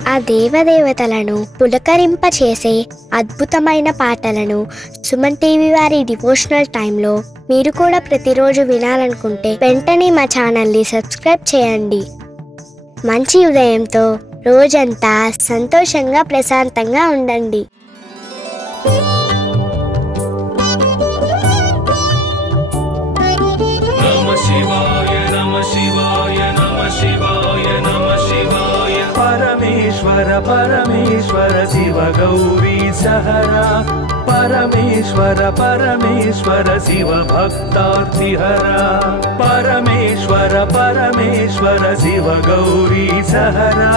ఆ దేవదేవతలను పులకరింపచేసే అద్భుతమైన పాటలను సుమన్ టీవీ వారి డివోషనల్ టైంలో మీరు కూడా ప్రతిరోజు వినాలనుకుంటే వెంటనే మా ఛానల్ని సబ్స్క్రైబ్ చేయండి. మంచి ఉదయంతో రోజంతా సంతోషంగా ప్రశాంతంగా ఉండండి. परमेश्वर परमेश्वर शिव गौरी सहरा परमेश्वर परमेश्वर शिव भक्तार्तिहरा परमेश्वर परमेश्वर शिव गौरी सहरा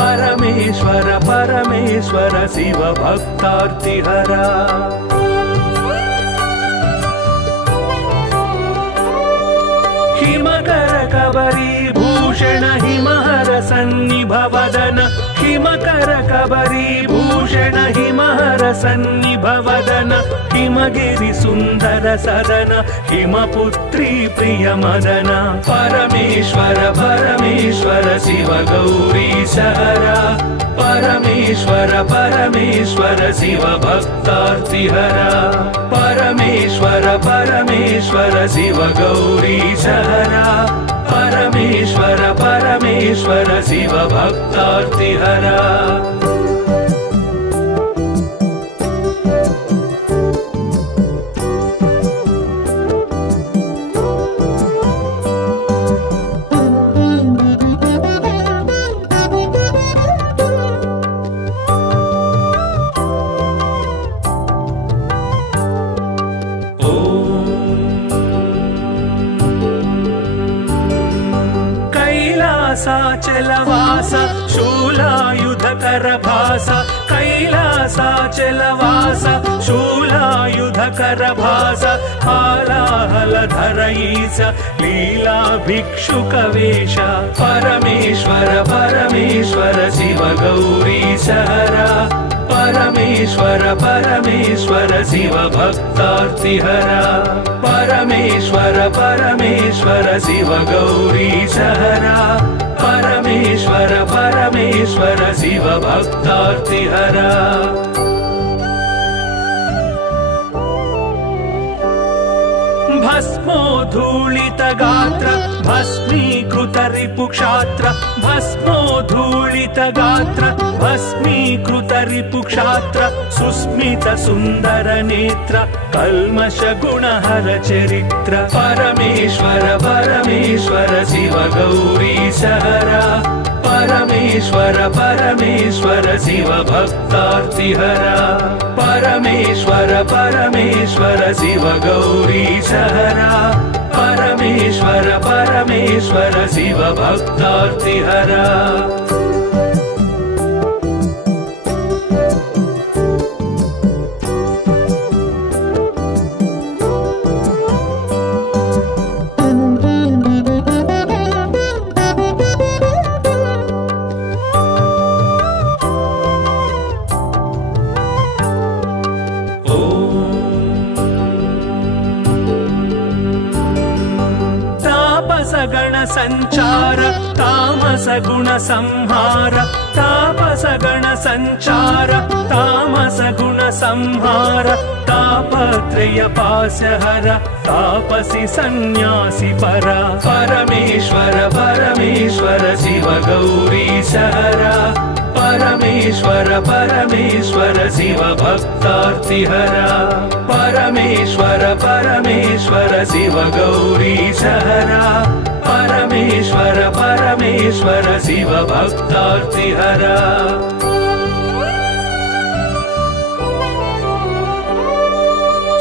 परमेश्वर परमेश्वर शिव भक्तार्तिहरा हिमकर कबरी भूषण हिमहर सन्निभवदन हिमकर कबरी भूषण हिमहर सन्निभवदन हिमगिरि सुंदर सदन हिमपुत्री प्रिय मदन परमेश्वर परमेश्वर शिव गौरी सहरा परमेश्वर परमेश्वर शिव भक्तार्तिहरा परमेश्वर परमेश्वर शिव गौरी सहरा परमेश्वर परमेश्वर शिव भक्तार्तिहरा कैलासाचलवास शूलायुधकर भास कैलासाचलवास शूलायुधकर भास हालाहलधर ईश लीला भिक्षुकवेश परमेश्वर परमेश्वर शिव गौरी सहरा परमेश्वर परमेश्वर शिव भक्तार्तिहरा परमेश्वर परमेश्वर शिव गौरी सहरा परमेश्वर परमेश्वर शिव भक्तार्तिहरा भस्मोद्धूलित गात्र भस्मीकृत रिपुक्षात्र भस्मोद्धूलित गात्र भस्मीकृत रिपुक्षात्र सुस्मित सुंदर नेत्र कल्मष गुणहर चरित्र परमेश्वर परमेश्वर शिव गौरी सहरा परमेश्वर परमेश्वर शिव भक्तार्तिहरा परमेश्वर परमेश्वर शिव गौरी सहरा परमेश्वर परमेश्वर शिव भक्तार्तिहरा गण संचार तामस गुण संहार तापस गण संचार तामस गुण संहार तापत्रय पासहर तापसी सन्यासी परा परमेश्वर परमेश्वर शिव गौरी सहरा परमेश्वर परमेश्वर शिव भक्तार्तिहरा परमेश्वर परमेश्वर शिव गौरी सहरा परमेश्वर परमेश्वर शिव भक्तार्तिहरा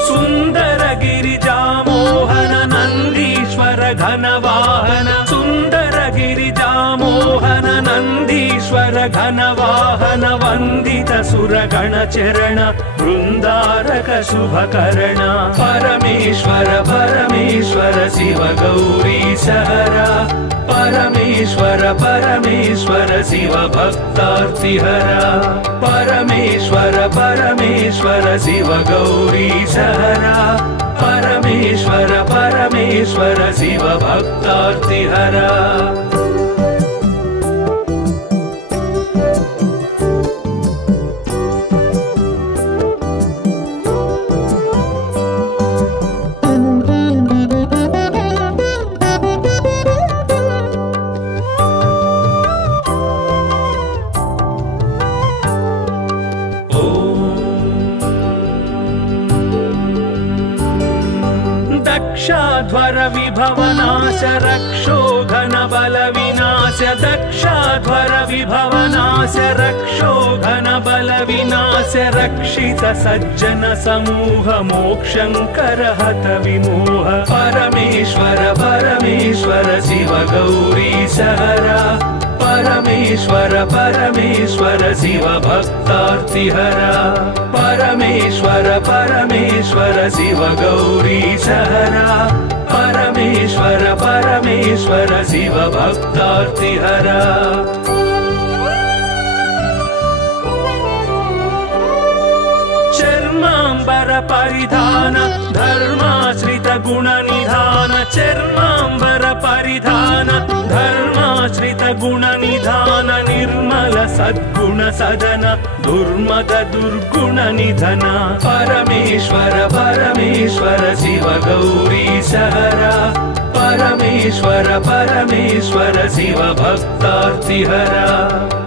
सुंदर गिरिजा मोहन नंदीश्वर घन वाहन सुंदर गिरिजा मोहन नंदीश्वर घन वाहन वंदित सुर गण चरण वृंदारक शुभकरण परमेश्वर परमेश्वर शिव गौरी सहरा परमेश्वर परमेश्वर शिव भक्तार्तिहरा परमेश्वर परमेश्वर शिव गौरी सहरा परमेश्वर परमेश्वर शिव भक्तार्तिहरा दक्षाध्वर विभवनाश रक्षो घन बल विनाश दक्षाध्वर विभवनाश रक्षो घन बल विनाश रक्षित सज्जन समूह मोक्षंकर हत विमोह परमेश्वर परमेश्वर शिव गौरी सहरा परमेश्वर परमेश्वर शिव भक्तार्तिहरा परमेश्वर परमेश्वर शिव गौरी सहरा परमेश्वर परमेश्वर शिव भक्तार्तिहरा चर्मांबर परिधान धर्माश्रित गुण निधान चर्मांबर परिधान धर्माश्रित गुण निधान निर्मल सद्गुण सदन दुर्मद दुर्गुण निधन परमेश्वर परमेश्वर शिव गौरी सहरा परमेश्वर परमेश्वर शिव भक्तार्तिहरा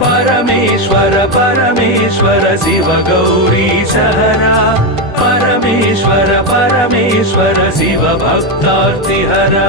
परमेश्वर परमेश्वर शिव गौरी सहरा परमेश्वर परमेश्वर शिव भक्तार्तिहरा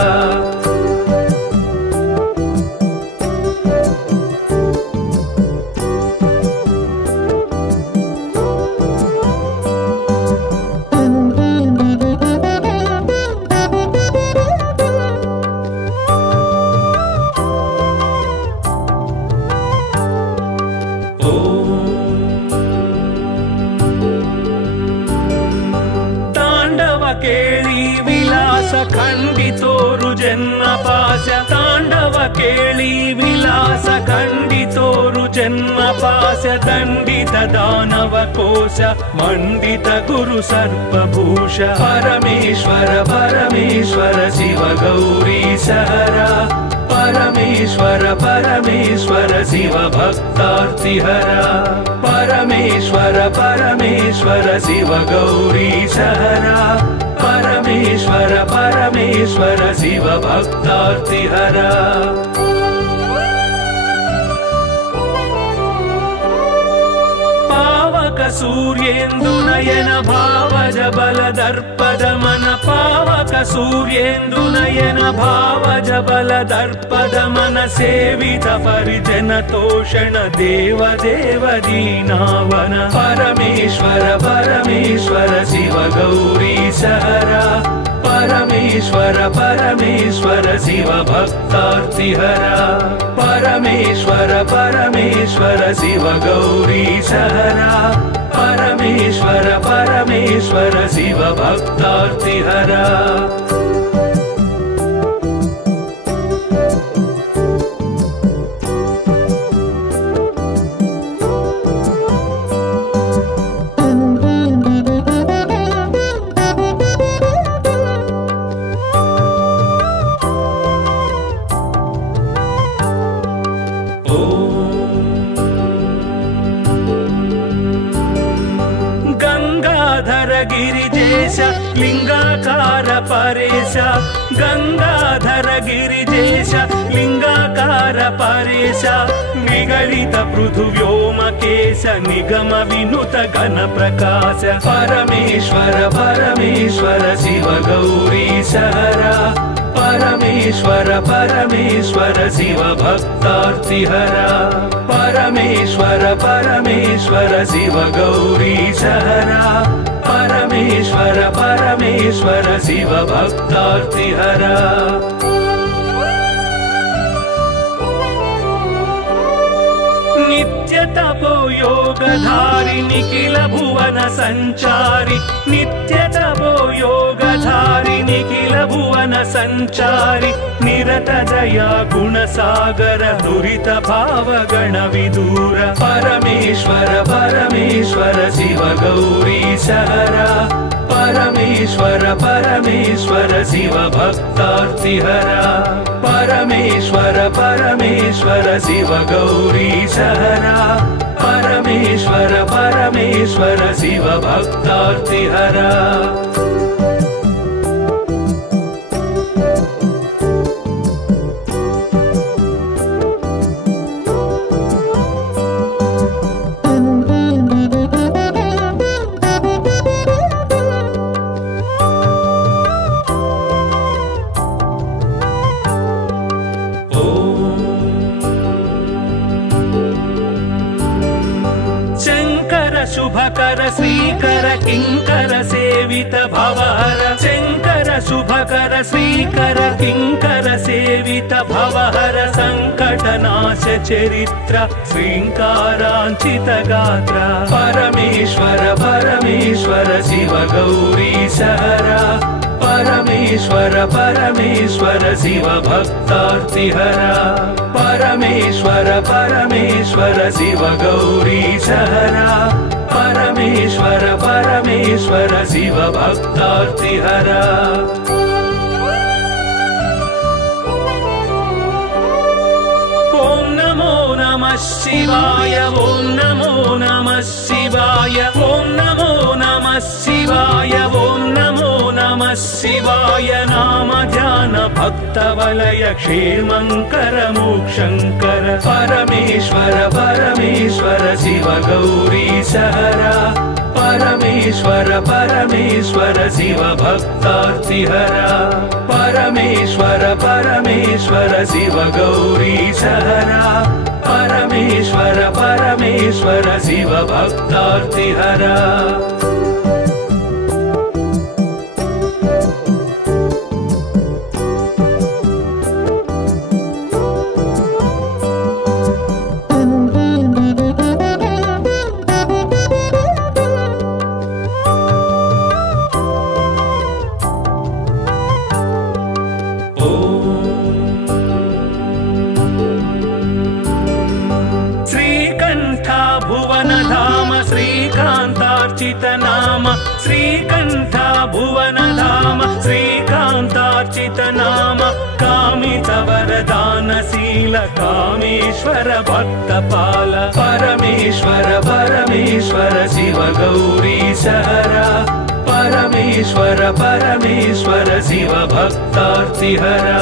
खंडितोरु जन्म पाश तांडव केळी विलास खंडितोरु जन्म पाश दंडित दानव कोश मंडित गुरु सर्पभूष परमेश्वर परमेश्वर शिव गौरी सहरा परमेश्वर परमेश्वर शिव भक्तार्तिहरा परमेश्वर परमेश्वर शिव गौरी सहरा परमेश्वर परमेश्वर शिव भक्तार्तिहरा पावक सूर्येन्दु नयन भावज बल दर्पद मन पावक सूर्येन्दु नयन भावज बल दर्पद मन सेवित परिजन तोषण देव देव दीनावन परमेश्वर परमेश्वर शिव गौरी सहरा परमेश्वर परमेश्वर शिव भक्तार्तिहरा परमेश्वर परमेश्वर शिव गौरी सहरा परमेश्वर परमेश्वर शिव भक्तार्तिहरा लिंगाकार परेश गंगाधर गिरिजेश लिंगाकार परेश निगलित पृथुव्योमकेश निगम विनुत घन प्रकाश परमेश्वर परमेश्वर शिव गौरी सहरा परमेश्वर परमेश्वर शिव भक्तार्तिहरा परमेश्वर परमेश्वर शिव गौरी सहरा परमेश्वर परमेश्वर शिव भक्तार्तिहरा नित्य तपो योगधारि निखिल भुवन संचारि नित्य तपो योगधारि निखिल भुवन संचारि निरत दया गुण सागर दुरित भाव गण विदूर परमेश्वर परमेश्वर शिव गौरी सहरा परमेश्वर परमेश्वर शिव भक्तार्तिहरा परमेश्वर परमेश्वर शिव गौरी सहरा परमेश्वर परमेश्वर शिव भक्तार्तिहरा शुभकर श्रीकर किंकर सेवित भवहर शंकर शुभकर श्रीकर किंकर सेवित भवहर संकटनाश चरित्र श्रींकारांचित गात्र परमेश्वर परमेश्वर शिव गौरी सहरा परमेश्वर परमेश्वर शिव भक्तार्तिहरा परमेश्वर परमेश्वर शिव गौरी सहरा परमेश्वर परमेश्वर शिव भक्तार्तिहरा ओम नमो नमः शिवाय ओम नमो नमः शिवाय ओम नमो नमः शिवाय ओम नमो नमः शिवाय नाम ध्यान भक्त वलय क्षेमंकर मोक्षंकर परमेश्वर परमेश्वर शिव गौरी सहरा परमेश्वर परमेश्वर शिव भक्तार्तिहरा परमेश्वर परमेश्वर शिव गौरी सहरा परमेश्वर परमेश्वर शिव भक्तार्तिहरा नाम श्रीकंठ भुवन धाम श्रीकांतार्चित नाम कामित वरदानशील कामेश्वर भक्तपाल परमेश्वर परमेश्वर शिव गौरी सहरा परमेश्वर परमेश्वर शिव भक्तार्तिहरा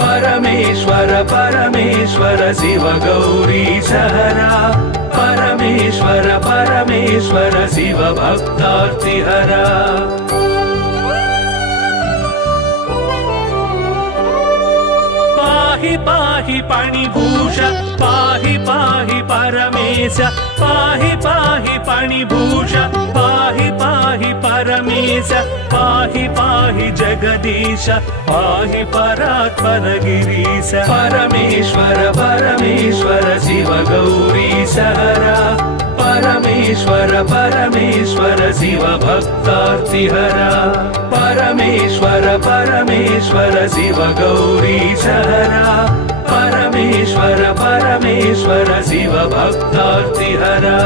परमेश्वर परमेश्वर शिव गौरी सहरा परमेश्वर परमेश्वर शिव भक्तार्तिहरा पाहि पाहि पाणिभूष पाहि पाहि परमेश पाहि पाहि पाणिभूष पाहि पाहि परमेश पाहि पाहि जगदीश पाहि परात्पर गिरीश परमेश्वर परमेश्वर शिव गौरी सहरा परमेश्वर परमेश्वर शिव भक्तार्तिहरा परमेश्वर परमेश्वर शिव गौरी सहरा परमेश्वर परमेश्वर शिव भक्तार्तिहरा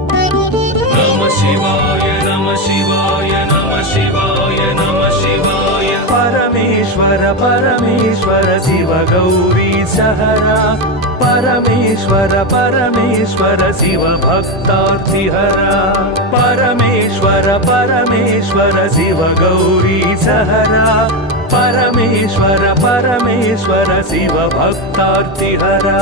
नमः शिवाय नमः शिवाय नमः शिवाय नमः शिवाय परमेश्वर परमेश्वर शिव गौरी सहरा परमेश्वर परमेश्वर शिव भक्तार्तिहरा परमेश्वर परमेश्वर शिव गौरी सहरा परमेश्वर परमेश्वर शिव भक्तार्तिहरा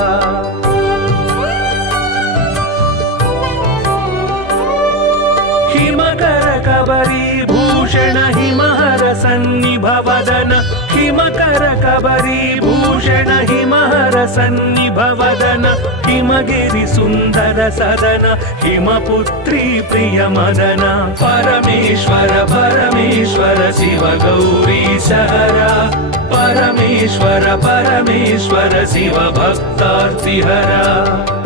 हिमकर कबरी भूषण हिमहर सन्निभवदन हिमकर कबरी भूषण हिमहर सन्निभवदन हिमगिरि सुंदर सदन हिमपुत्री प्रिय मदन परमेश्वर परमेश्वर शिव गौरी सहरा परमेश्वर परमेश्वर शिव भक्तार्तिहरा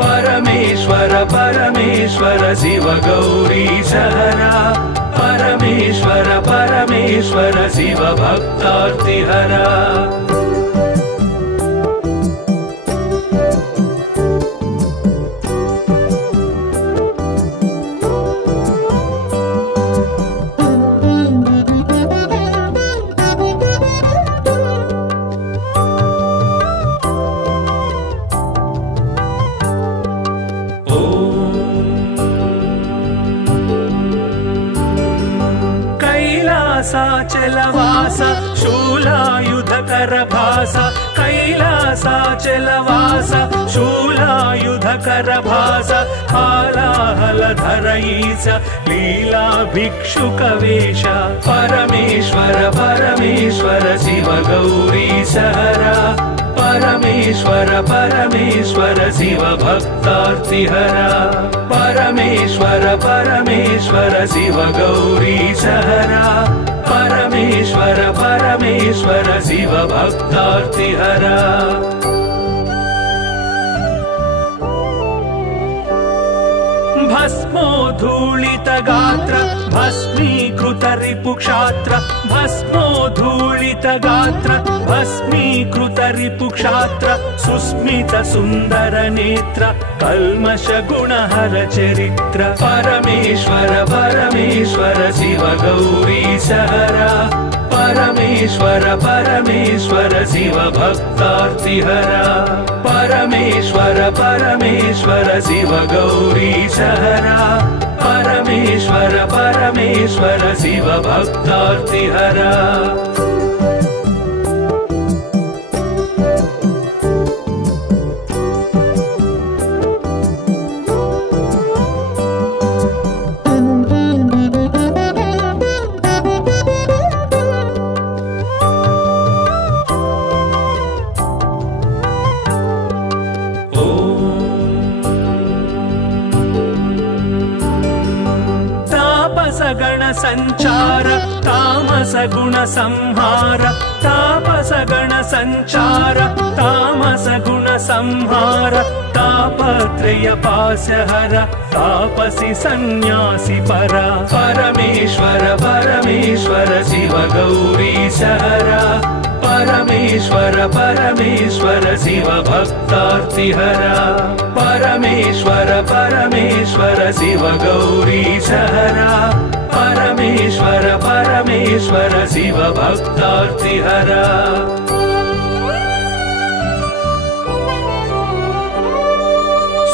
परमेश्वर परमेश्वर शिव गौरी सहरा परमेश्वर परमेश्वर शिव भक्तार्तिहरा कैलासाचलवास शूलायुधकर भास कैलासाचलवास शूलायुधकर भास हालाहलधर ईश लीला भिक्षुकवेश परमेश्वर परमेश्वर शिव गौरी सहरा परमेश्वर परमेश्वर शिव भक्तार्तिहरा परमेश्वर परमेश्वर शिव गौरीशहरा परमेश्वर परमेश्वर शिव भक्तार्तिहरा भस्मोद्धूलित गात्र भस्मीकृत रिपुक्षात्र भस्मोद्धूलित गात्र भस्मीकृत रिपुक्षात्र सुस्मित सुंदर नेत्र कल्मष गुणहर चरित्र परमेश्वर परमेश्वर शिव गौरीशहरा परमेश्वर परमेश्वर शिव भक्तार्तिहरा परमेश्वर परमेश्वर शिव गौरीशहरा परमेश्वर परमेश्वर शिव भक्तार्तिहरा गण संचार तामस गुण संहार तापस गण संचार तामस गुण संहार तापत्रय पाशहर तापसी सन्यासी परा परमेश्वर परमेश्वर शिव गौरीशहरा परमेश्वर परमेश्वर शिव भक्तार्तिहरा परमेश्वर परमेश्वर शिव गौरीशहरा परमेश्वर परमेश्वर शिव भक्तार्तिहरा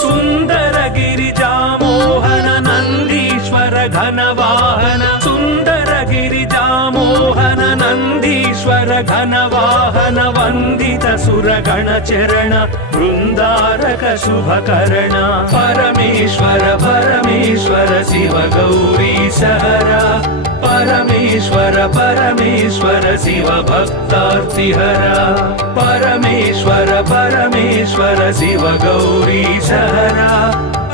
सुंदर गिरिजा मोहन नंदीश्वर घन वाहन सुंदर गिरिजा मोहन नंदीश्वर घन वाहन वंदित सुरगण चरण वृंदारक शुभकरण परमेश्वर परमेश्वर शिव गौरीशहरा परमेश्वर परमेश्वर शिव भक्तार्तिहरा परमेश्वर परमेश्वर शिव गौरीशहरा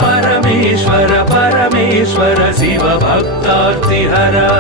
परमेश्वर परमेश्वर शिव भक्तार्तिहरा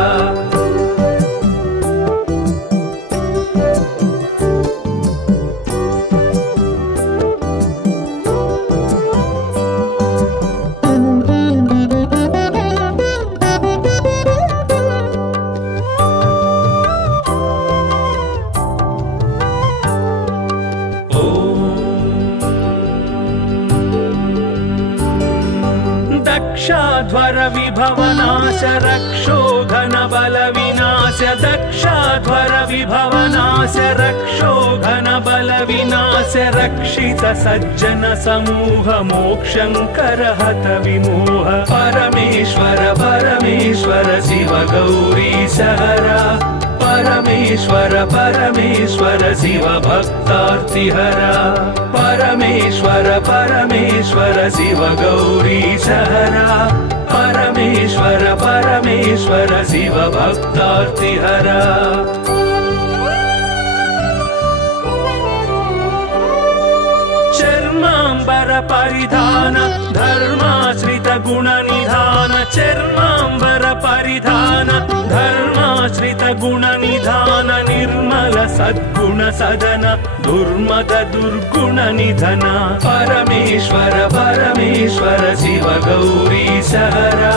दक्षाध्वर विभवनाश रक्षोघन बल विनाश दक्षाध्वर विभवनाश रक्षोघन बल विनाश रक्षित सज्जन समूह मोक्षंकर हत विमोह परमेश्वर परमेश्वर शिव गौरीशहरा परमेश्वर परमेश्वर शिव भक्तार्तिहरा परमेश्वर परमेश्वर शिव गौरीशहरा परमेश्वर परमेश्वर शिव भक्तार्तिहरा चर्मांबर परिधान धर्माश्रित गुण निधान चर्मांबर परिधान धर्माश्रित गुण निधान निर्मल सद्गुण सदन दुर्मद दुर्गुण निधन परमेश्वर परमेश्वर शिव गौरीशहरा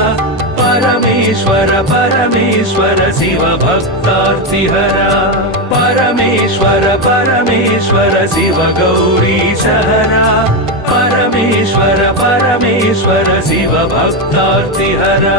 परमेश्वर परमेश्वर शिव भक्तार्तिहरा परमेश्वर परमेश्वर शिव गौरीशहरा परमेश्वर परमेश्वर शिव भक्तार्तिहरा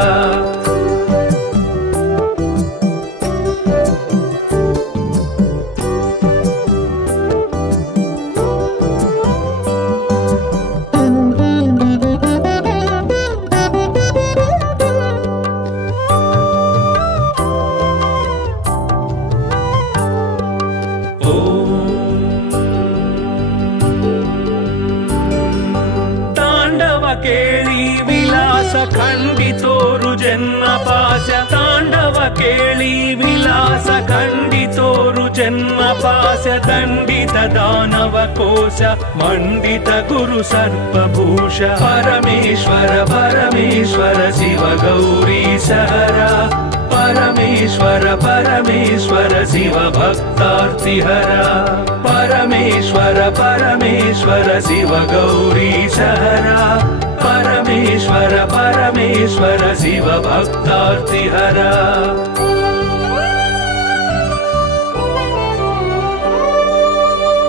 केळी विलास खंडितोरु जन्म पाश तांडव केळी विलास खंडितोरु जन्म पास्य दण्डित दानव कोश मंडित गुरु सर्पभूष परमेश्वर परमेश्वर शिव गौरी सहरा परमेश्वर परमेश्वर शिव भक्तार्तिहरा परमेश्वर परमेश्वर शिव गौरी सहरा परमेश्वर परमेश्वर शिव भक्तार्तिहरा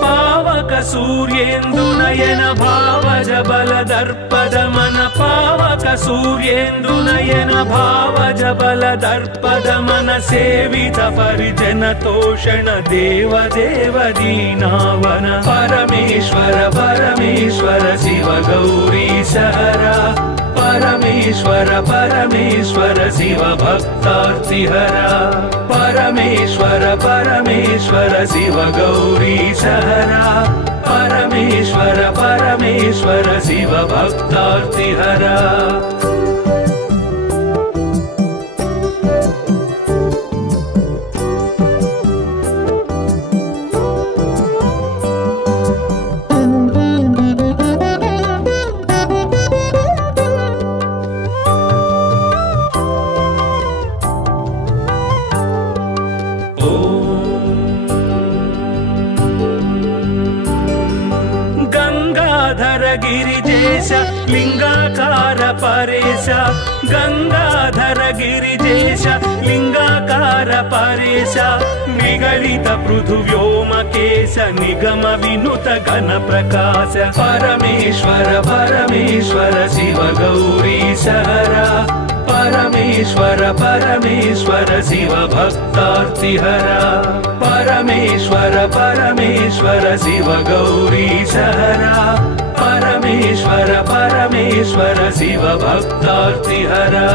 पावक सूर्येन्दुनयन भावज बल दर्पदमन पावक सूर्येन्दुनयन भावज बल दर्पदमन सेवित परिजन तोषण देव देव दीनावन परमेश्वर परमेश्वर शिव गौरी सहरा परमेश्वर परमेश्वर शिव भक्तार्तिहरा परमेश्वर परमेश्वर शिव गौरी सहरा परमेश्वर परमेश्वर शिव भक्तार्तिहरा लिंगाकार परेश गंगाधर गिरिजेश लिंगाकार परेश निगलित पृथुव्योमकेश निगम विनुत घन प्रकाश परमेश्वर परमेश्वर शिव गौरी सहरा परमेश्वर परमेश्वर शिव भक्तार्तिहरा परमेश्वर परमेश्वर शिव गौरी सहरा परमेश्वर परमेश्वर शिव भक्तार्तिहरा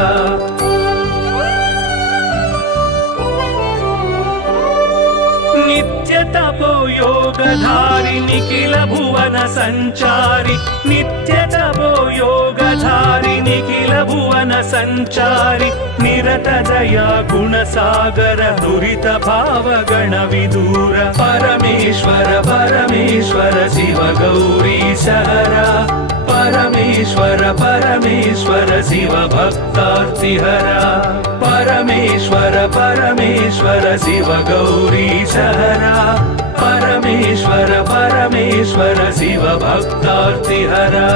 नित्य तपो योगधारि निखिल भुवन संचारि नित्य तपो योगधारि निखिल भुवन संचारि निरत दया गुण सागर दुरित भाव गण विदूर परमेश्वर परमेश्वर शिव गौरी सहरा परमेश्वर परमेश्वर शिव भक्तार्तिहरा परमेश्वर परमेश्वर शिव गौरी सहरा परमेश्वर परमेश्वर शिव भक्तार्तिहरा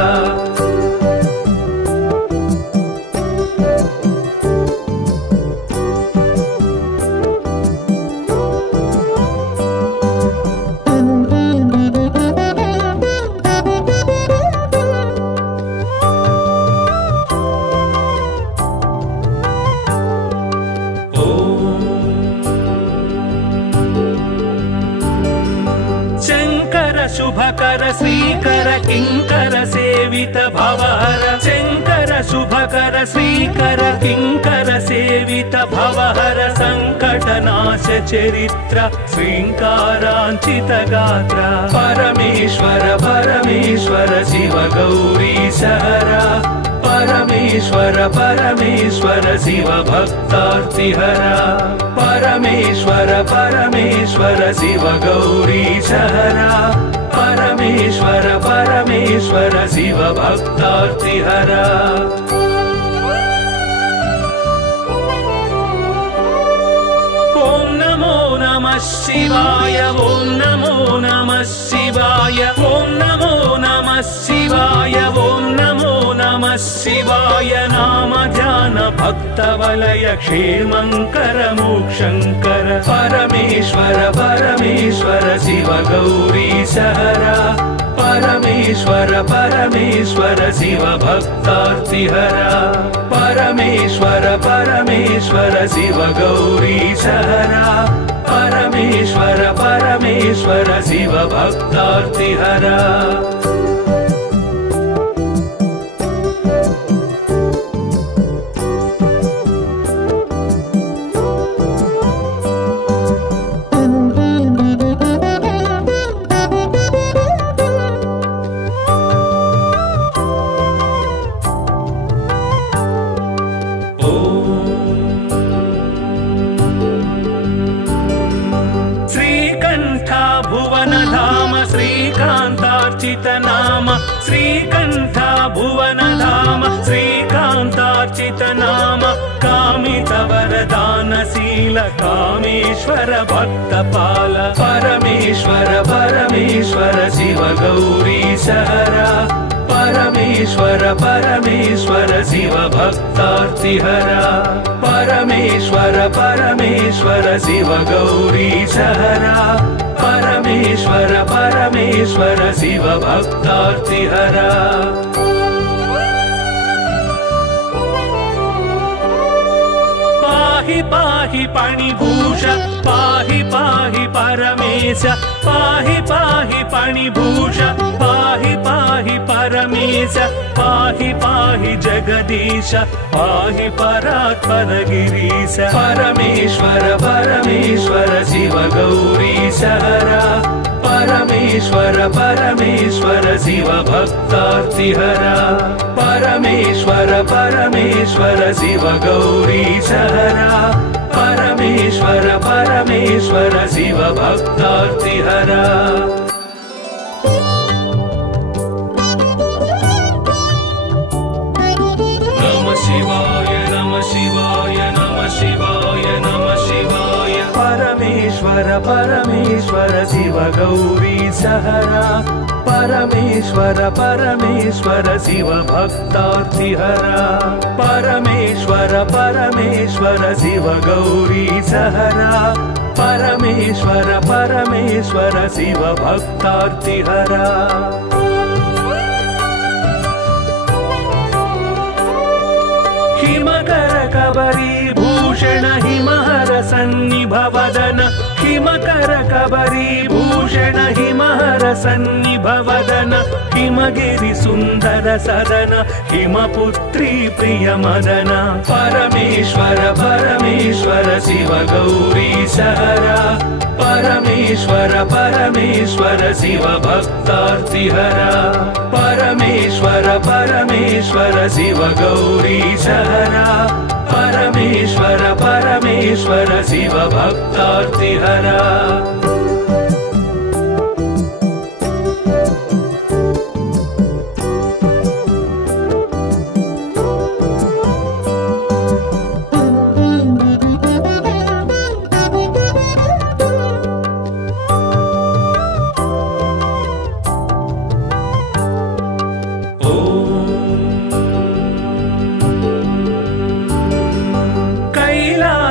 शुभकर श्रीकर किंकर सेवित भवहर शंकर शुभकर श्रीकर किंकर सेवित भवहर संकटनाश चरित्र श्रींकारांचित गात्र परमेश्वर परमेश्वर शिव गौरी सहरा परमेश्वर परमेश्वर शिव भक्तार्तिहरा परमेश्वर परमेश्वर शिव गौरी सहरा परमेश्वर परमेश्वर शिव भक्तार्तिहरा ओम नमो नमः शिवाय ओम नमो नमः शिवाय ओम नमो नमः शिवाय ओम नमो नमः शिवाय नाम ध्यान भक्त वलय क्षेमंकर मोक्षंकर परमेश्वर परमेश्वर शिव गौरी सहरा परमेश्वर परमेश्वर शिव भक्तार्तिहरा परमेश्वर परमेश्वर शिव गौरी सहरा परमेश्वर परमेश्वर शिव भक्तार्तिहरा भुवनधाम श्रीकान्तार्चित नाम श्रीकण्ठ भुवनधाम श्रीकान्तार्चित नाम कामितवरदानशील कामेश्वर भक्तपाल परमेश्वर परमेश्वर शिव गौरीश हरा परमेश्वर परमेश्वर शिव भक्तार्तिहरा परमेश्वर परमेश्वर शिव गौरीश हरा परमेश्वर परमेश्वर शिव भक्तार्तिहरा पाहि पाहि पाणिभूष पाहि पाहि परमेश पाहि पाहि पाणिभूष पाहि पाहि परमेश पाहि पाहि जगदीश पाहि परात्पर गिरीश परमेश्वर परमेश्वर शिव गौरीश हरा परमेश्वर परमेश्वर शिव भक्तार्तिहरा परमेश्वर परमेश्वर शिव गौरीश हरा परमेश्वर परमेश्वर शिव भक्तार्तिहरा नमः शिवाय नमः शिवाय नमः शिवाय नमः शिवाय परमेश्वर परमेश्वर शिव गौरीश हरा परमेश्वर परमेश्वर शिव भक्तार्तिहरा परमेश्वर परमेश्वर शिव गौरीश हरा परमेश्वर परमेश्वर शिव भक्तार्तिहरा हिमकर कबरी भूषण हिमहर सन्निभवदन हिमकर कबरी भूषण हिमहर सन्निभवदन हिमगिरि सुंदर सदन हिमपुत्री प्रिय मदन परमेश्वर परमेश्वर शिव गौरीश हरा परमेश्वर परमेश्वर शिव भक्तार्तिहरा परमेश्वर परमेश्वर शिव गौरीश हरा परमेश्वर परमेश्वर शिव भक्तार्तिहरा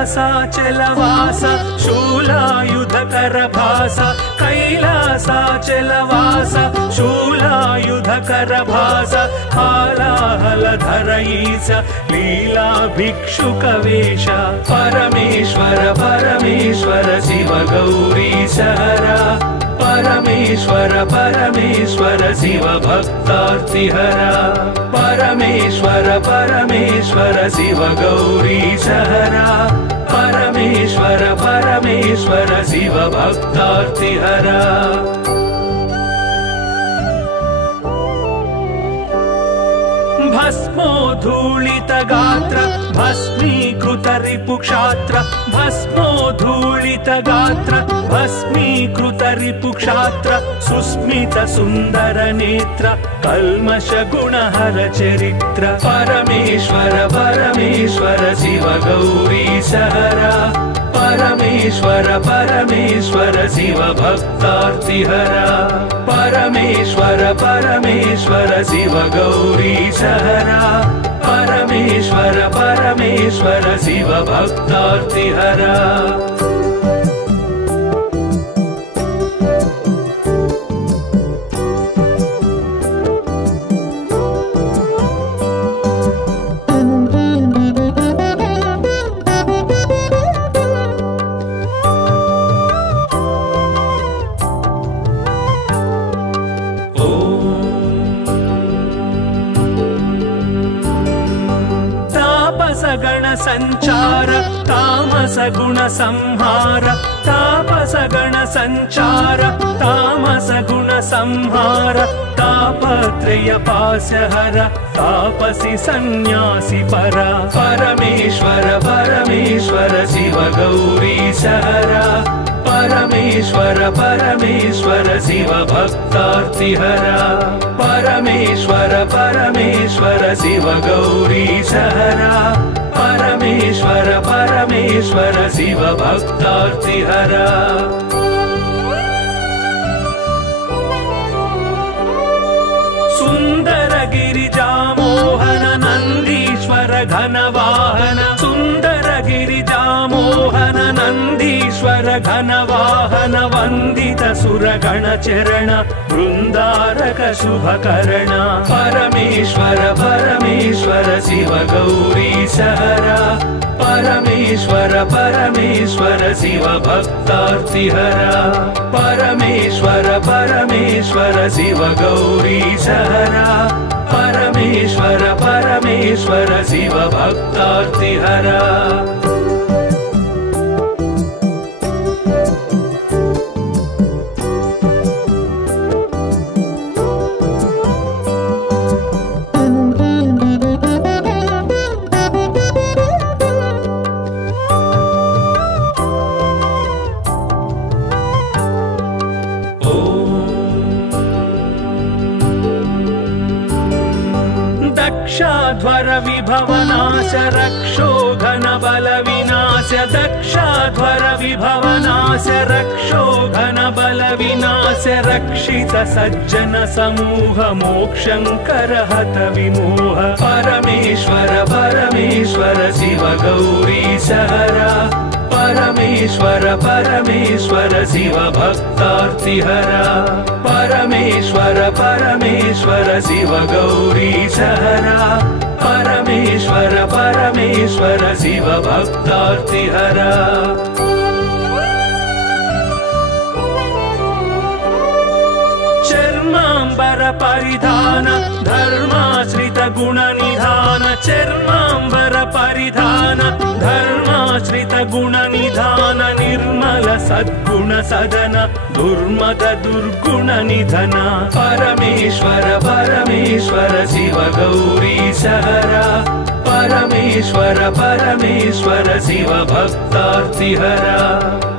कैलासाचलवास शूलायुधकर भास कैलासाचलवास शूलायुधकर भास हालाहलधर ईश लीला भिक्षुक वेश परमेश्वर परमेश्वर शिव गौरीश हरा परमेश्वर परमेश्वर शिव भक्तार्तिहरा परमेश्वर परमेश्वर शिव गौरीश हरा परमेश्वर परमेश्वर शिव भक्तार्तिहरा भस्मोद्धूलित गात्र भस्मीकृत रिपुक्षात्र भस्मोद्धूलित गात्र भस्मीकृत रिपुक्षात्र सुस्मित सुंदर नेत्र कल्मष गुणहर चरित्र परमेश्वर परमेश्वर शिव गौरीश हरा परमेश्वर परमेश्वर शिव भक्तार्तिहरा परमेश्वर परमेश्वर शिव गौरीश हरा परमेश्वर परमेश्वर शिव भक्तार्तिहरा गण संचार तामस गुण संहार तापस गण संचार तामस गुण संहार तापत्रय पाशहर तापसी सन्यासी परा परमेश्वर परमेश्वर शिव गौरीश हरा परमेश्वर परमेश्वर शिव भक्तार्तिहरा परमेश्वर परमेश्वर शिव गौरीशहरा परमेश्वर परमेश्वर शिव भक्तार्तिहरा सुंदर गिरिजामोहन नंदीश्वर घनवाहन सुंदर गिरिजामोहन नंदीश्वर घनवाहन वंदित सुरगण चरण वृंदारक शुभकरण परमेश्वर परमेश्वर शिव गौरीशहरा परमेश्वर परमेश्वर शिव भक्तार्तिहरा परमेश्वर परमेश्वर शिव गौरीशहरा परमेश्वर परमेश्वर शिव भक्तार्तिहरा दक्षाध्वर विभवनाश रक्षो घन बल विनाश दक्षाध्वर विभवनाश रक्षो घन बल विनाश रक्षित सज्जन समूह मोक्षंकर हत विमोह परमेश्वर परमेश्वर शिव गौरीशहरा परमेश्वर परमेश्वर शिव भक्तार्तिहरा परमेश्वर परमेश्वर शिव गौरीशहरा परमेश्वर परमेश्वर शिव भक्तार्तिहरा चर्मांबर परिधान धर्माश्रित गुण निधान चर्मांबर परिधान धर्माश्रित गुण निधान निर्मल सद्गुण सदन दुर्मद दुर्गुण निधन परमेश्वर परमेश्वर शिव गौरीशहरा परमेश्वर परमेश्वर शिव भक्तार्तिहरा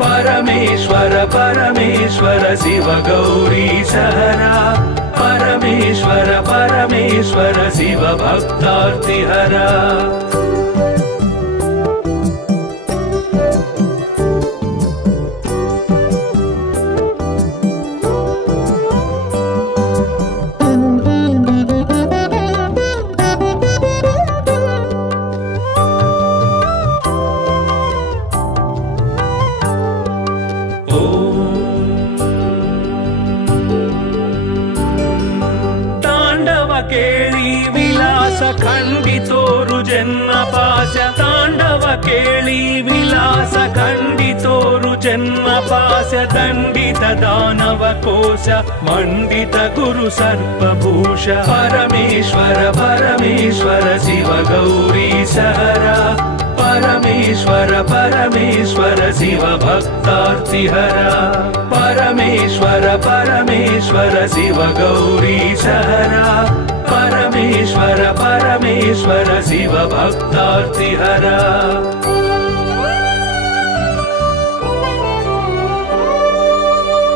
परमेश्वर परमेश्वर शिव गौरीशहरा परमेश्वर परमेश्वर शिव भक्तार्तिहरा केळी विलास खंडितोरु जन्म पाश तांडव केळी विलास खंडितोरु जन्म पाश दंडित दानव कोश मंडित गुरु सर्पभूष परमेश्वर परमेश्वर शिव गौरीशहरा परमेश्वर परमेश्वर शिव भक्तार्तिहरा परमेश्वर परमेश्वर शिव गौरीशहरा परमेश्वर परमेश्वर शिव भक्तार्तिहरा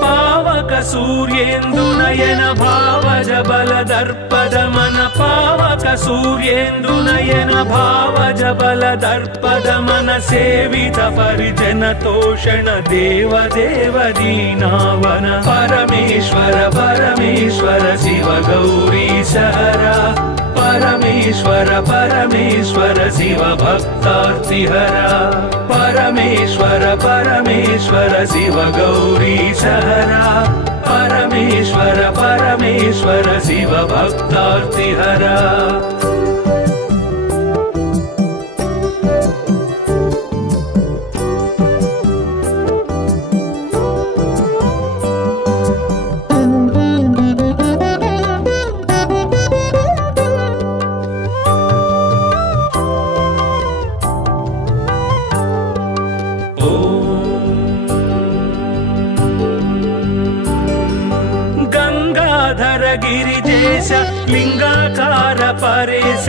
पावक सूर्येन्दु नयन भावज बल दर्पद मन पावक सूर्येन्दु नयन भावज बल दर्पद मन सेवित परिजन तोषण देव देव दीनावन परमेश्वर परमेश्वर शिव गौरीशहरा परमेश्वर परमेश्वर शिव भक्तार्तिहरा परमेश्वर परमेश्वर शिव गौरीशहरा परमेश्वर परमेश्वर शिव भक्तार्तिहरा गिरिजेश लिंगाकार परेश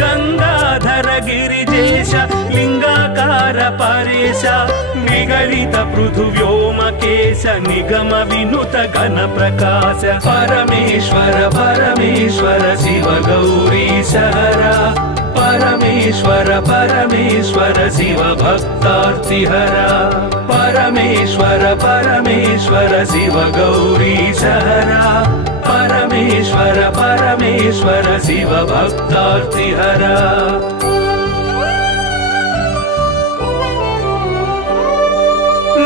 गंगाधर गिरिजेश लिंगाकार परेश निगलित पृथुव्योमकेश निगम विनुत घन प्रकाश परमेश्वर परमेश्वर शिव गौरीश हरा परमेश्वर परमेश्वर शिव भक्तार्तिहरा परमेश्वर परमेश्वर शिव गौरीश हरा परमेश्वर परमेश्वर शिव भक्तार्तिहरा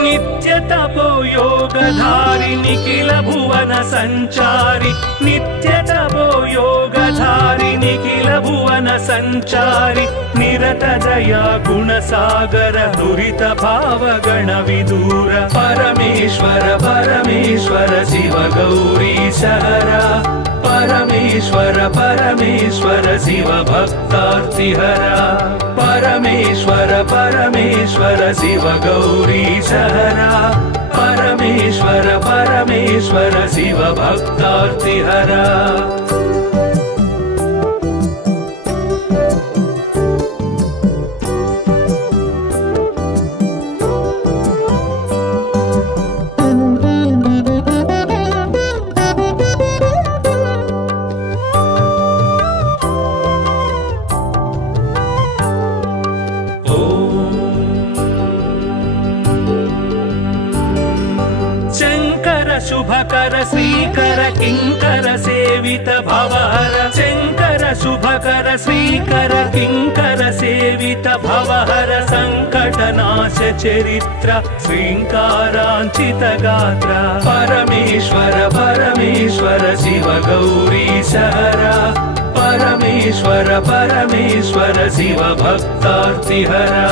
नित्य तपो योगधारि निखिल भुवन संचारि नित्य तपो योगधारि निखिल भुवन संचारि निरत दया गुण सागर दुरित भाव गण विदूर परमेश्वर परमेश्वर शिव गौरीश हरा परमेश्वर परमेश्वर शिव भक्तार्तिहरा परमेश्वर परमेश्वर शिव गौरीश हरा परमेश्वर परमेश्वर शिव भक्तार्तिहरा शुभकर श्रीकर किंकर सेवित भवहर शंकर शुभकर श्रीकर किंकर सेवित भवहर संकटनाश चरित्र श्रींकारांचित गात्र परमेश्वर परमेश्वर शिव गौरीश हरा परमेश्वर परमेश्वर शिव भक्तार्तिहरा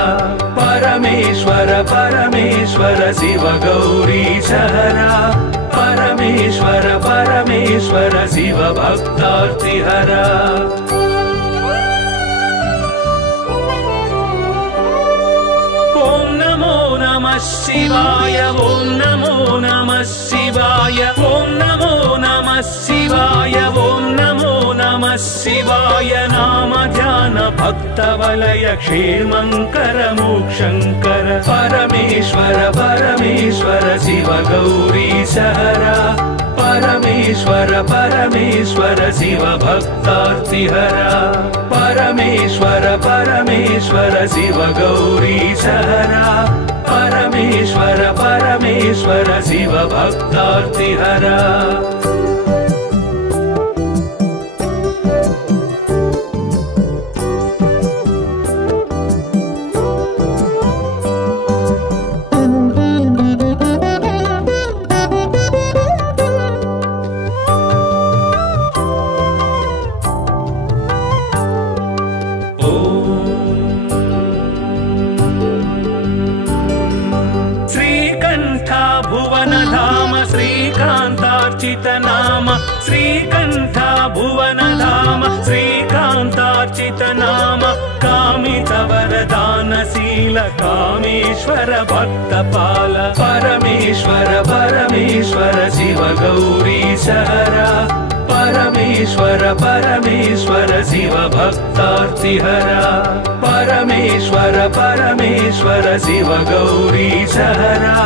परमेश्वर परमेश्वर शिव गौरीश हरा परमेश्वर परमेश्वर शिव भक्तार्तिहरा ओम नमो नमः शिवाय ओम नमो नमः शिवाय ओम नमो नमः शिवाय ओम नमो नमः शिवाय नाम ध्यान भक्त वलय क्षेमंकर मोक्षंकर परमेश्वर परमेश्वर शिव गौरीश हरा परमेश्वर परमेश्वर शिव भक्तार्तिहरा परमेश्वर परमेश्वर शिव गौरीश हरा परमेश्वर परमेश्वर शिव भक्तार्तिहरा नाम श्रीकंठ भुवन धाम श्रीकांतार्चित नाम कामित वरदानशील कामेश्वर भक्तपाल परमेश्वर परमेश्वर शिव गौरीश हरा परमेश्वर परमेश्वर शिव भक्तार्तिहरा परमेश्वर परमेश्वर शिव गौरीश हरा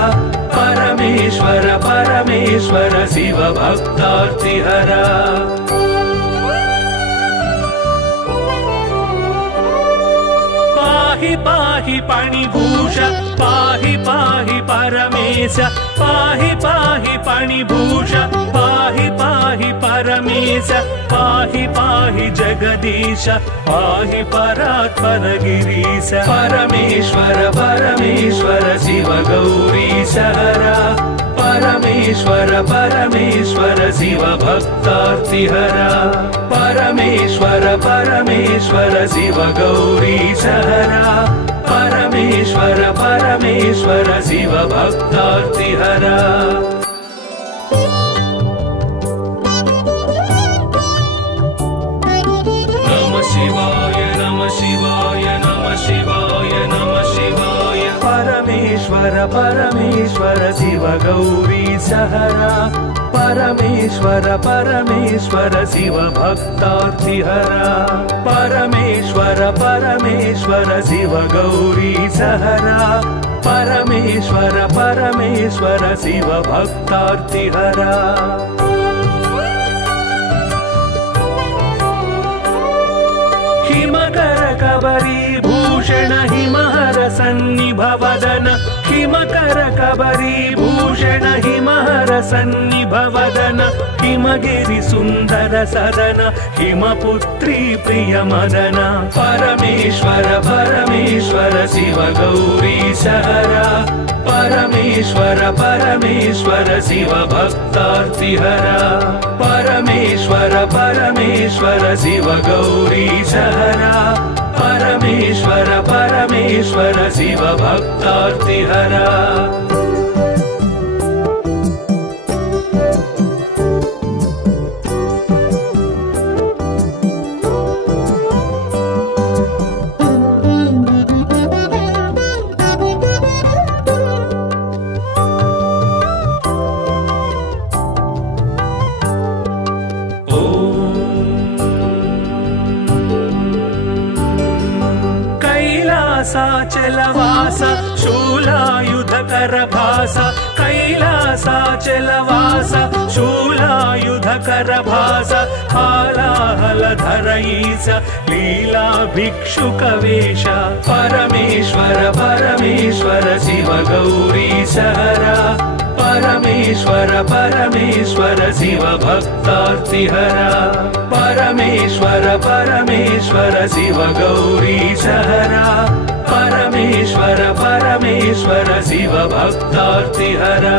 परमेश्वर परमेश्वर शिव भक्तार्तिहरा पाहि पाहि पाणिभूष पाहि पाहि परमेश पाहि पाहि पाणिभूष पाहि पाहि परमेश पाहि पाहि जगदीश पाहि परात्पर गिरीश परमेश्वर परमेश्वर शिव गौरीश हरा परमेश्वर परमेश्वर शिव भक्तार्तिहरा परमेश्वर परमेश्वर शिव गौरीश हरा परमेश्वर परमेश्वर शिव भक्तार्तिहरा नमः शिवाय नमः शिवाय नमः शिवाय नमः शिवाय परमेश्वर परमेश्वर शिव गौरीश हरा परमेश्वर परमेश्वर शिव भक्तार्तिहरा परमेश्वर परमेश्वर परमेश्वर शिव गौरी सहरा परमेश्वर परमेश्वर शिव भक्तार्तिहरा हिमकर कबरी भूषण हिमहर सन्निभवदन हिमकर कबरी भूषण हिमहर सन्निभवदन हिमगिरि सुंदर सदन हिमपुत्री प्रिय मदन परमेश्वर परमेश्वर शिव गौरी सहरा परमेश्वर परमेश्वर शिव भक्तार्तिहरा परमेश्वर परमेश्वर शिव गौरी सहरा परमेश्वर परमेश्वर शिव भक्तार्तिहरा कैलासाचलवास शूलायुधकर भास कैलासाचलवास शूलायुधकर भास हालाहलधर ईश लीला भिक्षुक वेश परमेश्वर परमेश्वर शिव गौरी सहरा परमेश्वर परमेश्वर शिव भक्तार्तिहरा परमेश्वर परमेश्वर शिव गौरी सहरा परमेश्वर परमेश्वर शिव भक्तार्तिहरा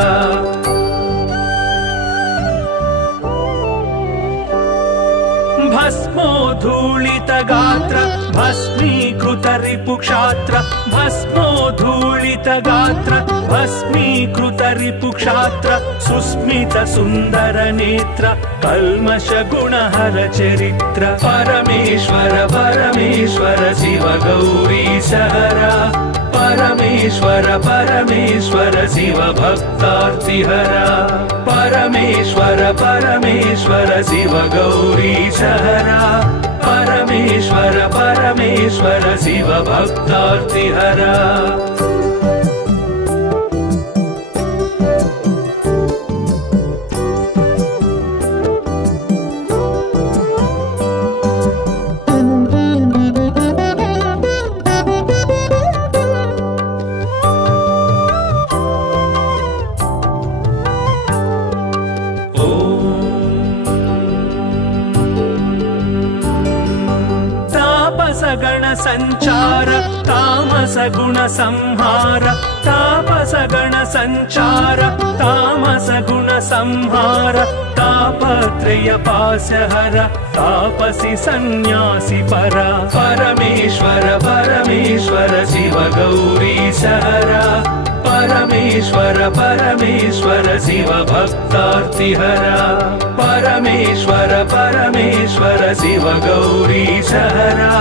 भस्मोद्धूलित गात्र भस्मीकृत रिपुक्षात्र भस्मोद्धूलित गात्र भस्मीकृत रिपुक्षात्र सुस्मित सुंदर नेत्र कल्मष गुणहर चरित्र परमेश्वर परमेश्वर शिव गौरी सहरा परमेश्वर परमेश्वर शिव भक्तार्तिहरा परमेश्वर परमेश्वर शिव गौरी सहरा परमेश्वर परमेश्वर शिव भक्तार्तिहरा गण संचार तामस गुण संहार तापस गण संचार तामस गुण संहार तापत्रय पासहर तापसी सन्यासी परा परमेश्वर परमेश्वर शिव गौरी सहरा परमेश्वर परमेश्वर शिव भक्तार्तिहरा परमेश्वर परमेश्वर शिव गौरी सहरा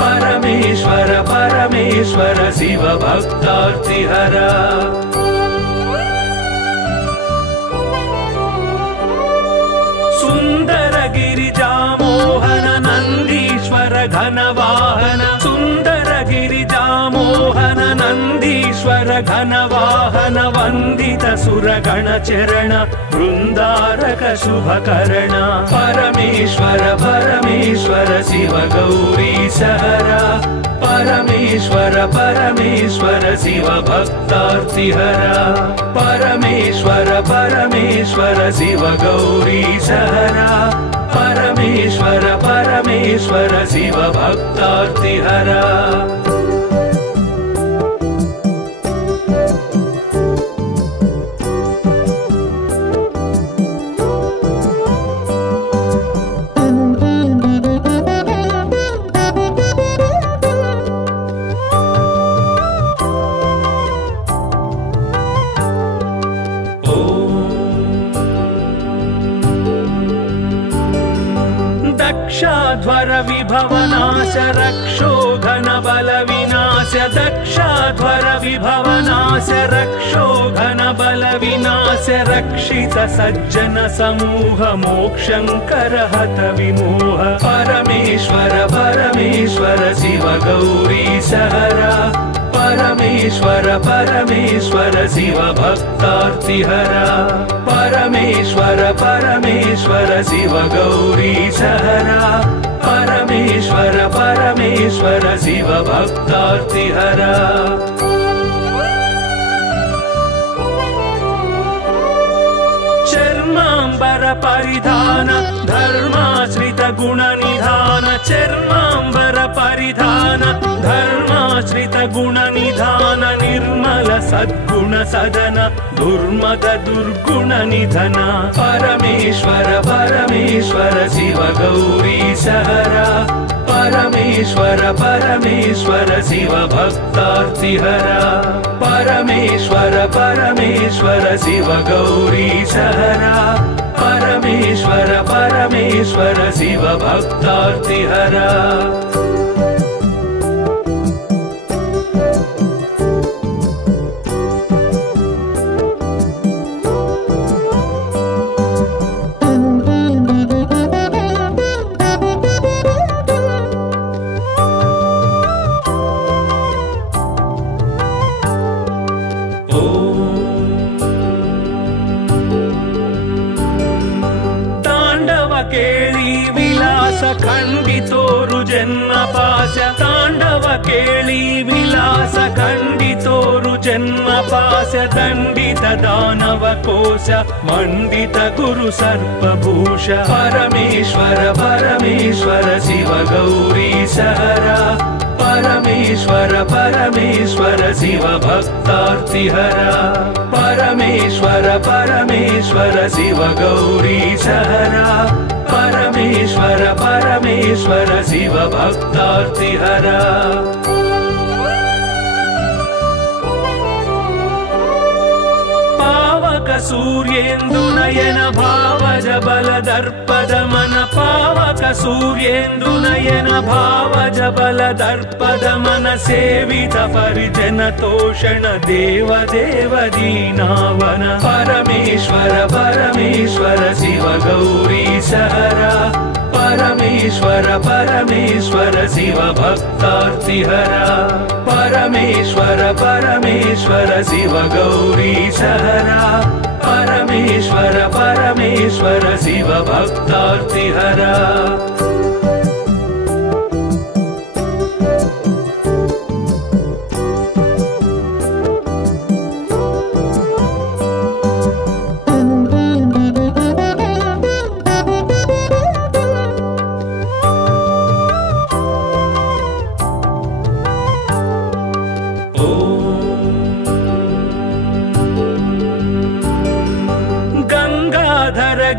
परमेश्वर परमेश्वर शिव भक्तार्तिहरा सुंदर गिरिजा मोहन नंदीश्वर घन वाहन सुंदर गिरिजा मोहन नंदीश्वर घन वाहन वंदित सुर गण चरण वृंदारक शुभकरण परमेश्वर परमेश्वर शिव गौरी सहरा परमेश्वर परमेश्वर शिव भक्तार्तिहरा परमेश्वर परमेश्वर शिव गौरी सहरा परमेश्वर परमेश्वर शिव भक्तार्तिहरा दक्षाध्वर विभवनाश रक्षोघन बल विनाश दक्षाध्वर विभवनाश रक्षोघन बल विनाश रक्षित सज्जन समूह मोक्षंकर हत विमोह परमेश्वर परमेश्वर शिव गौरी सहरा परमेश्वर परमेश्वर शिव भक्तार्तिहरा परमेश्वर परमेश्वर शिव गौरी सहरा परमेश्वर परमेश्वर शिव भक्तार्तिहरा चर्मांबर परिधान धर्माश्रित गुण निधान चर्मांबर परिधान धर्माश्रित गुण निधान निर्मल सद्गुण सदन दुर्मद दुर्गुण निधन परमेश्वर परमेश्वर शिव गौरी सहरा परमेश्वर परमेश्वर शिव भक्तार्तिहरा परमेश्वर परमेश्वर शिव गौरी सहरा परमेश्वर परमेश्वर शिव भक्तार्तिहरा खंडितोरु जन्म पाश तांडव केली विलास खंडितोरु जन्म पाश दंडित दानव कोश मंडित गुरु सर्पभूष परमेश्वर परमेश्वर शिव गौरी सहरा परमेश्वर परमेश्वर शिव भक्तार्तिहरा परमेश्वर परमेश्वर शिव गौरी सहरा परमेश्वर परमेश्वर शिव भक्तार्तिहरा पावक सूर्येन्दु नयन भावज बल दर्पद मन पावक सूर्येन्दु नयन भावज बल दर्पद मन सेवित परिजन तोषण देव देव दीनावन परमेश्वर परमेश्वर शिव गौरी सहरा परमेश्वर परमेश्वर शिव भक्तार्तिहरा परमेश्वर परमेश्वर शिव गौरी सहरा परमेश्वर परमेश्वर शिव भक्तार्तिहरा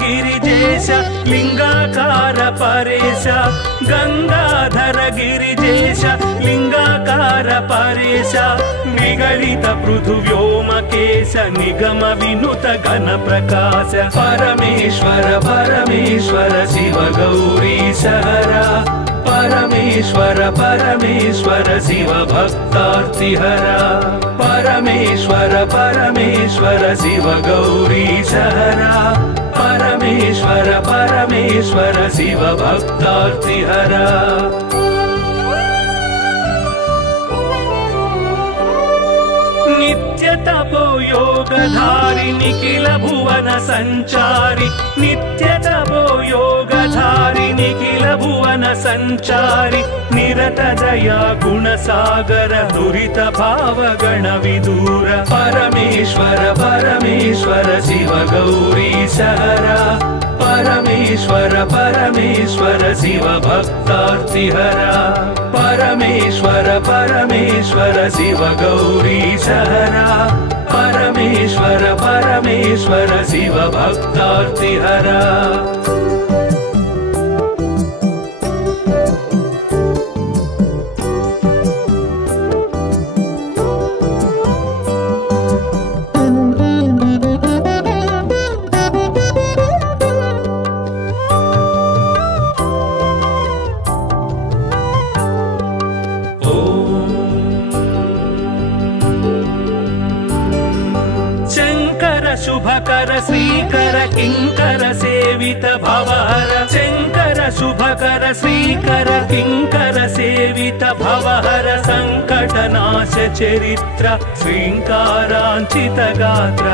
गिरिजेश लिंगाकार परेश गंगाधर गिरिजेश लिंगाकार परेश निगलित पृथु व्योमकेश निगम विनुत घन प्रकाश परमेश्वर परमेश्वर शिव गौरी सहरा परमेश्वर परमेश्वर शिव भक्तार्तिहरा परमेश्वर परमेश्वर शिव गौरी सहरा परमेश्वर परमेश्वर शिव भक्तार्तिहरा नित्य तपो योगधारि निखिल भुवन संचारि नित्य तपो योगधारि निखिल भुवन संचारि निरत दया गुण सागर दुरित भाव गण विदूर परमेश्वर परमेश्वर शिव गौरी सहरा परमेश्वर परमेश्वर शिव भक्तार्तिहरा परमेश्वर परमेश्वर शिव गौरी सहरा परमेश्वर परमेश्वर शिव भक्तार्तिहरा शुभकर श्रीकर किंकर सेवित भवहर शंकर शुभकर श्रीकर किंकर सेवित भवहर संकटनाश चरित्र श्रींकारांचित गात्र